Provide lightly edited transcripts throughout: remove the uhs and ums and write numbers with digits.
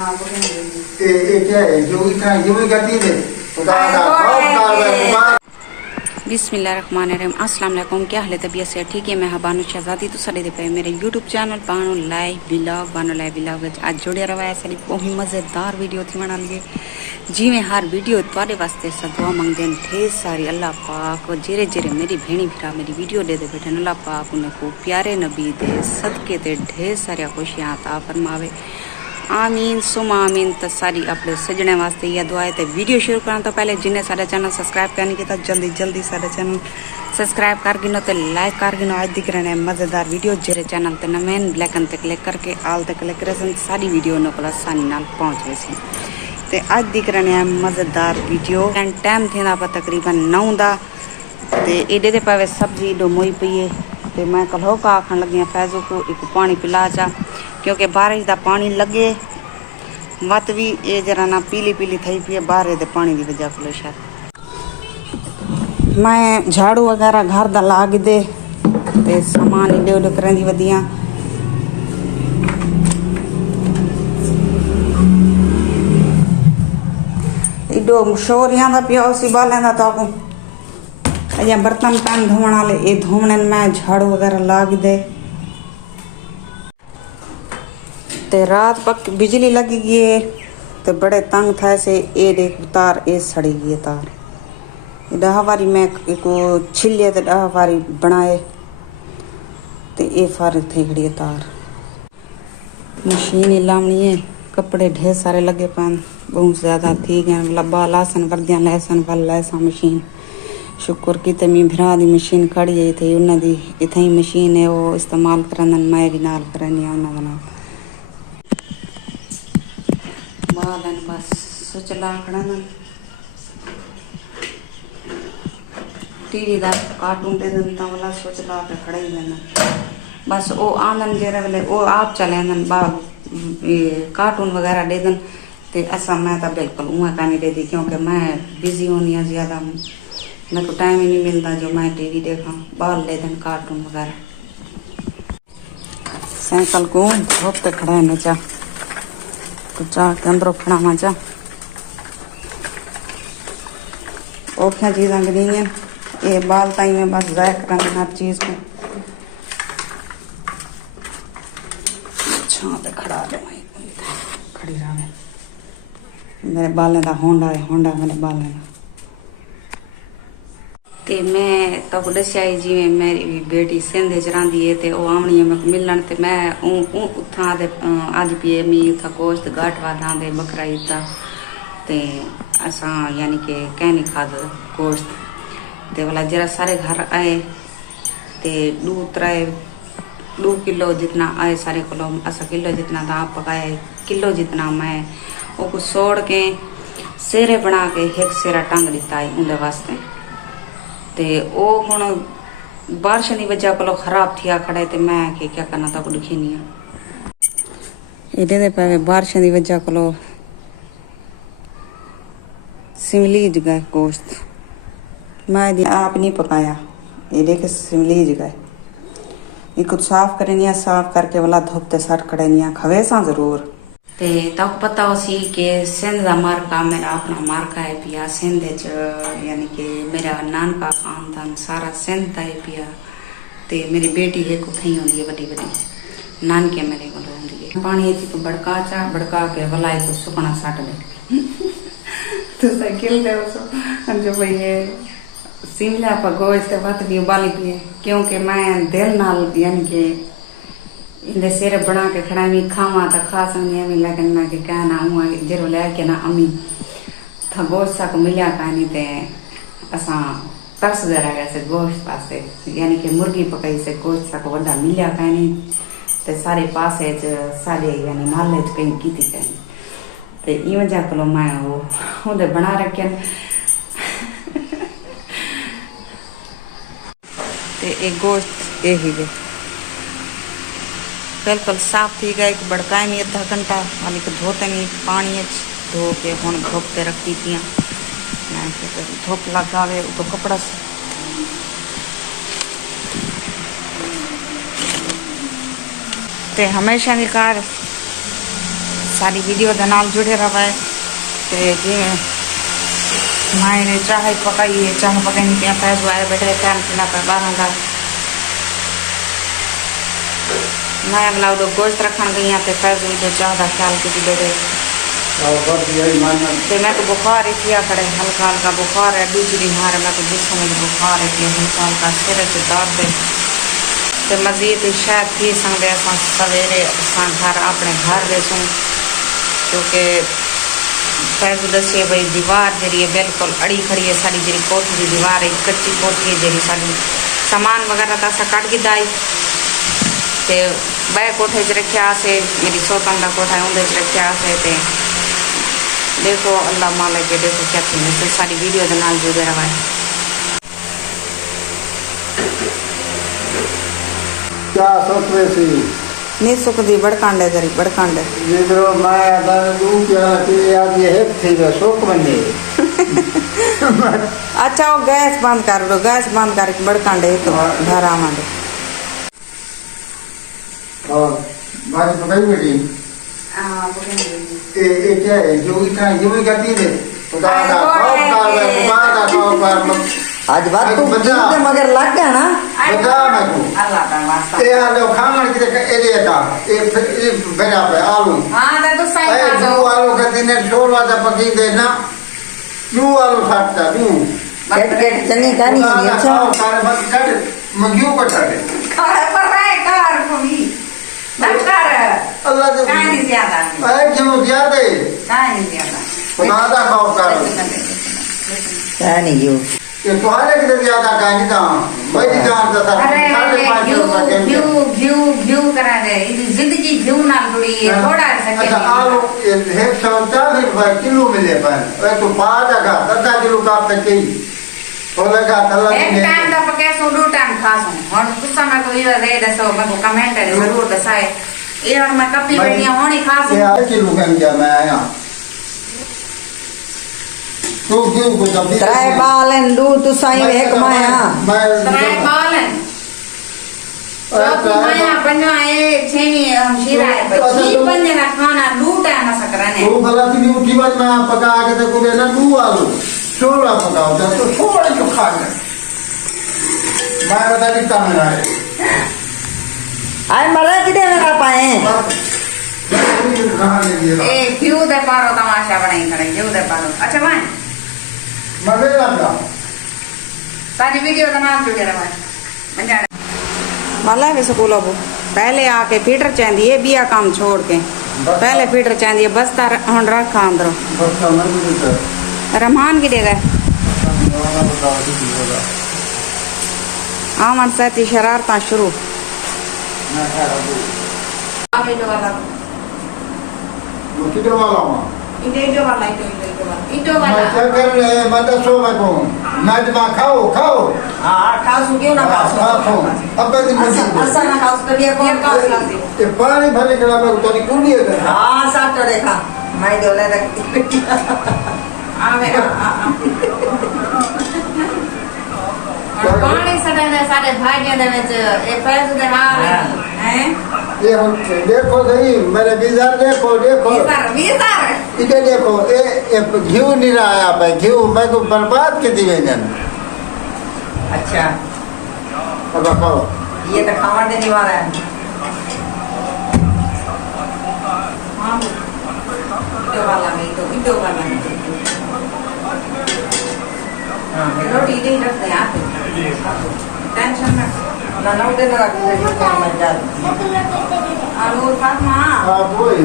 बिस्मिल्लाहिर्रहमानिर्रहीम। अस्सलाम वालेकुम। क्या हाल है? तबीयत से ठीक है? मैं बानो शहजादी तो सारे दे पे मेरे YouTube channel Bano live vlog आज जुड़े रहा है। सारी बहुत मज़ेदार वीडियो थी बना लिए जी। मैं हर वीडियो थोड़े वास्ते दुआ मंगते हैं ढेर सारी। अल्लाह पाक जेरे जेरे मेरी भेणी भरा मेरी वीडियो दे बैठे अल्लाह पाक उन्हें को प्यारे नबी दे सदके ते ढेर सारिया खुशियाँ अता फरमावे। आमीन सुम आमीन। तो सारी अपने सजने वास्ते यह दुआ है। तो वीडियो शुरू करने तो पहले जिन्हें सारे चैनल सब्सक्राइब करने की तो जल्दी जल्दी सारे चैनल सब्सक्राइब कर गिनो तो लाइक कर गिनो। आज दिख रहे हैं मज़ेदार वीडियो जेरे चैनल ते नमेन ब्लैकन ते क्लिक करके आल ते क्लिक करे सारी वीडियो नकल आसानी नाल पहुँच गई सी। तो आज दिख रहे हैं मज़ेदार वीडियो टाइम थी पर तकरीबन 9 दा। तो एडे दे पावे सब्जी एडो मोई पई है। तो मैं कल होका आखन लगी फैजो को एक पानी पिला जा क्योंकि बारिश का पानी लगे मत भी ये जरा ना पीली पीली थी पी है बाहर दे पानी की वजह को शायद। मैं झाड़ू वगैरह घर दा लाग दे ते सामान इडे उडे करें दी वधिया। इडो शोर यहाँ पिया उसी बालें दा तो अजा बर्तन पैन धोने वाले ये धोने मैं झाड़ू वगैरह लाग दे। ते रात पक बिजली लगी गई है तो बड़े तंग था से ए देख तार ए सड़ी गई तार 10 बारी मैं को छिले तो 10 बारी बनाए तो ये फारिग थी खड़ी है तार। मशीन लावनी है कपड़े ढेर सारे लगे पान बहुत ज़्यादा थी गए लब्बा लासन वर्दियाँ लहसन वाल लहसा मशीन शुक्र की तो मी भरा दी मशीन खड़ी है थी उन्हें इतना ही मशीन है वो इस्तेमाल करन मैं भी नाल करनी उन्होंने बालन बस सुच लाकड़ा टीवी दा कार्टून दे देता वाला सोच ला के खड़ा ही लेना बस वो आनंद जेरे वाले वो आप चले आनंद बाग कार्टून वगैरह दे दन ते ऐसा मैं तो बिल्कुल उहाँ का नहीं दे दी क्योंकि मैं बिजी होनी है ज़्यादा मेरे को टाइम ही नहीं मिलता जो मैं टीवी देखा बाहर ले दें कार्टून वगैरह। साइकिल को धूप पे खड़ा है नीचा तो चाह के अंदरों खड़ा मचा औखियाँ चीज़ां गई हैं ये बाल ताई में बस ज़ाय करने हर चीज़ को छां पे खड़ा दो खड़ी रहे मेरे बालें का होंडा है होंडा मेरे बालें का। ते मैं तो दसिया जिमें मेरी बेटी सिंध च रही है तो आवनी है मैं मिलन तो मैं उथा अज पिए मी उथा गोश्त घट वादा दे बकरा ईद ते असा यानी कि कह नहीं खाद गोश्त ते वाला जरा सारे घर आए ते 2 किलो जितना आए सारे को असा किलो जितना था आप पकाए किलो जितना मैं वो कुछ सोड़ के सेरे बना के एक सेरा टंग दिता है उनके वास्ते ते ओ हुण बारिश की वजह को खराब थिया खड़े ते मैं क्या करना था को दुखी नहीं एडे दे पे बारिश की वजह को सिमलीज गए गोश्त मैं आप नहीं पकाया एडे के सिमलीज गए ये कुछ साफ करनी साफ करके वाला धोपते सट कड़नी खवे सा जरूर ते तक पता उसी के सिंध का मार्का मेरा अपना मार्का है पिया सिंध यानी कि मेरा नानका खानदान सारा सिंध का है पिया ते मेरी बेटी है कुछ ही होती है बड़ी बड़ी नानके मेरे को होती है पानी थी तो बड़का के वलाई को सुकना साट दे तो साइकिल दे जो भाई है शिमला पर गोश्त बात भी उबाली पिए क्योंकि मैं दिल नाल यानी कि इन्हें सिर बना के खड़ा मी खावा तो खा सकनी अमी लेकिन मैं कहना हुआ जरूर लेके ना अमी था गोश्त सा को मिलिया कहानी ते असा तरस दे रहा से गोश्त पासे यानी कि मुर्गी पकाई से गोश्त सा को वड्डा मिलिया कहानी ते सारे पासे सारे यानी नाले कहीं की थी कहीं ते ई वजह को मैं वो उधर बना रखे ते एक गोश्त ये ही गए बिल्कुल साफ थी गए एक बड़काए में आधा घंटा वाली को धोते में पानी धो के हूँ धोपते रखती थी धूप लगावे तो कपड़ा ते हमेशा की कार सारी वीडियो के नाल जुड़े रहे ते जी माए ने चाह पकाई है चाह पकाई पे फैज आए बैठे टाइम पीना पे बाहर का मैं अगला उधर गोश्त रखन गई पे फैज उधर चाह का ख्याल की बैठे तो मैं तो बुखार ही किया खड़े हल्का हल्का बुखार है दूसरी हार मैं तो जिसको मुझे बुखार है कि हल्का हल्का सिर से दर्द है तो मजीद शायद थी संगे सवेरे घर अपने घर वेसूँ क्योंकि फैज दसिए भाई दीवार जी बिल्कुल अड़ी खड़ी है साड़ी जी कोठी की दीवार है कच्ची कोठी है जी साड़ी सामान वगैरह तो अस कट गिदा तो बे कोठे च रखा से मेरी सोतन का कोठा है उन्हें रखा से देखो अल्लाह मालिक के देखो क्या थी सारी वीडियो के नाल जुड़े रहा है क्या सोच रहे थे नहीं सुखदी बड़कांडे जरी बड़कांडे निद्रो माया दान दू क्या कि आज ये है थी जो शोक बने अच्छा वो गैस बंद कर दो गैस बंद करके बड़कांडे तो घर आवांगे और बात पकाई बेटी ये क्या है जो इतना जीवन करती है खुदा का खाओ आज बात तो मगर लग गया ना बता मैं को अल्लाह का वास्ता ये आलू खाना की एरिया का ये बेरा पे आलू हां तो सही बात है आलू का दिन छोड़वा दा पकी देना दू आलू साटता दू केट चनी कानी अच्छा सारे बस कट मंगियो कटा दे खाए पर है कार कोई डकर अल्लाह के कानी ज्यादा है क्यों ज्यादा है कानी ज्यादा बनादा खाओ कर कानी यो ये तुम्हारे के ज्यादा कानी था भाई जान था अरे घ्यू करा दे जिंदगी घ्यू नाल जुड़ी है थोड़ा सा अच्छा आलू 140 किलो मिले पर तो 5 का 10 किलो का पके बोलेगा तल्ला एक टाइम दा पके सो दो टाइम खासो और गुस्सा में कोई रे दसो मैं को कमेंट है जरूर दसाए ये और मैं कपी बेटियां होनी खासो ये 8 किलो का क्या मैं आया तो क्यों को जब त्राय बालन दू तू साई एक माया त्राय बालन तो माया पंजा ए छेनी शीरा है बच्ची पंजे ना खाना दो टाइम सकरा ने वो भला की उठी बात मैं पका के तो को ना दू आलू छोला पकाओ तो छोड़ के खा ले मैं बता दी मेरा है आए मरा किदे मेरा पाए ए क्यों दे पारो तमाशा बनाई खड़े क्यों दे पारो अच्छा भाई मजे लगा सारी वीडियो का नाम जुड़े रहा है मंजाने वाला है स्कूल अब पहले आके फीटर चांदी है बिया काम छोड़ के पहले फीटर चांदी है बस्ता हुन रखा अंदर रहमान की देगा आमन साथी शरारता शुरू आगे जो वाला किधर वाला हूं इटो वाला मैं क्या कर रहे हैं मैं तो सो मैं को नाजमा खाओ हां खासू क्यों ना खासू अब दिन में असा ना खासू तो ये कौन खास लाती ये पानी भरने के लिए तो नहीं कुंडी है हां साथ तो देखा मैं डोले रख आवे पानी सड़ने सारे भाग्य दे विच ए पैसे दे हाल हैं ये देखो सही मेरे बीजार देखो वीज़र इधर देखो ये घी नहीं रहा है भाई घी मैं को बर्बाद के दिए जन अच्छा अब खाओ ये तो खावा देने वाला है हां इटो वाला हां रोटी दे रख दे आप टेंशन मत ना ना उधर लगा के मैं जा आलू फातिमा हां बोल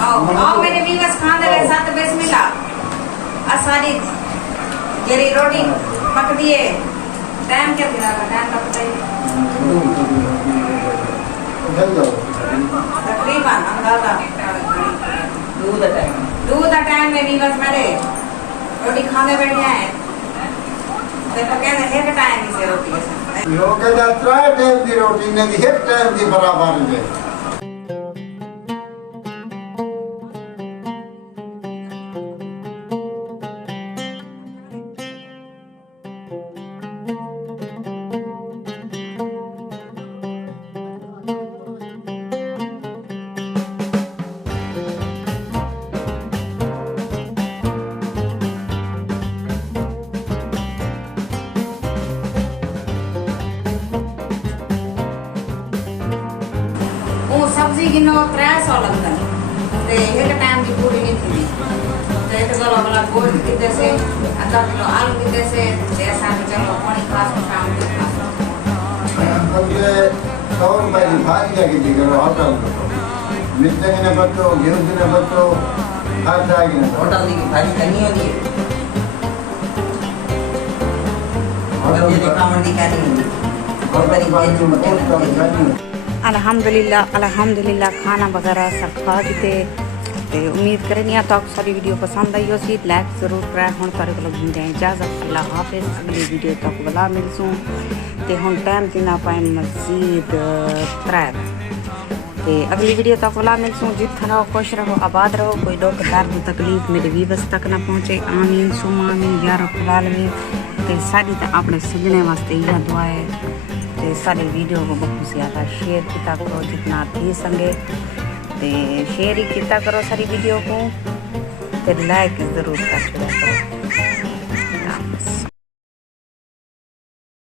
आओ मेरे व्यूअर्स खाने के साथ बिस्मिल्लाह सारी जेरी रोटी पक दिए टाइम क्या दिया टाइम का पता ही तकरीबन अंदाजा दूध टाइम में व्यूअर्स मेरे रोटी खाने बैठे हैं देखो कहते एक टाइम ही से रोटी के साथ लोग का 3 टाइम की रोटी ने एक टाइम की बराबर है भी गिनो 300 लगता है ते एक टाइम की पूरी नहीं थी ते एक गलो वाला गोश्त कितने से आधा किलो आलू कितने से ऐसा चलो पानी खास शाम को खास अब ये 100 रुपए की भाजी जाके दी करो होटल मिर्चे के ने बच्चों गेहूं के ने बच्चों हर जाएगी ना होटल की भाजी करनी होती है और ये कामंडी करनी होती है और बड़ी भाजी बताओ अल्हम्दुलिल्लाह खाना वगैरह सब खा के ते उम्मीद करें तो सारी वीडियो पसंद आई हो सी लाइक जरूर करें हम सारे को लोग दें इजाज़त अल्लाह हाफिज़ अगली वीडियो तक बुला मिलसूँ ते हम टाइम की ना पाए मज़ीद 3 ते अगली वीडियो तक बुला मिलसूँ जित रहो खुश रहो आबाद रहो कोई दुख दर्द तकलीफ मेरे व्यूअर्स तक ना पहुँचे आमीन सुमा आमीन या रब्बुल आलमीन ते सारी तो अपने सजने वास्ते यह दुआ है ते सारी वीडियो को बहुत ज़्यादा शेयर किया करो जितना थी संगे ते शेयर ही किया करो सारी वीडियो को ते लाइक ज़रूर कर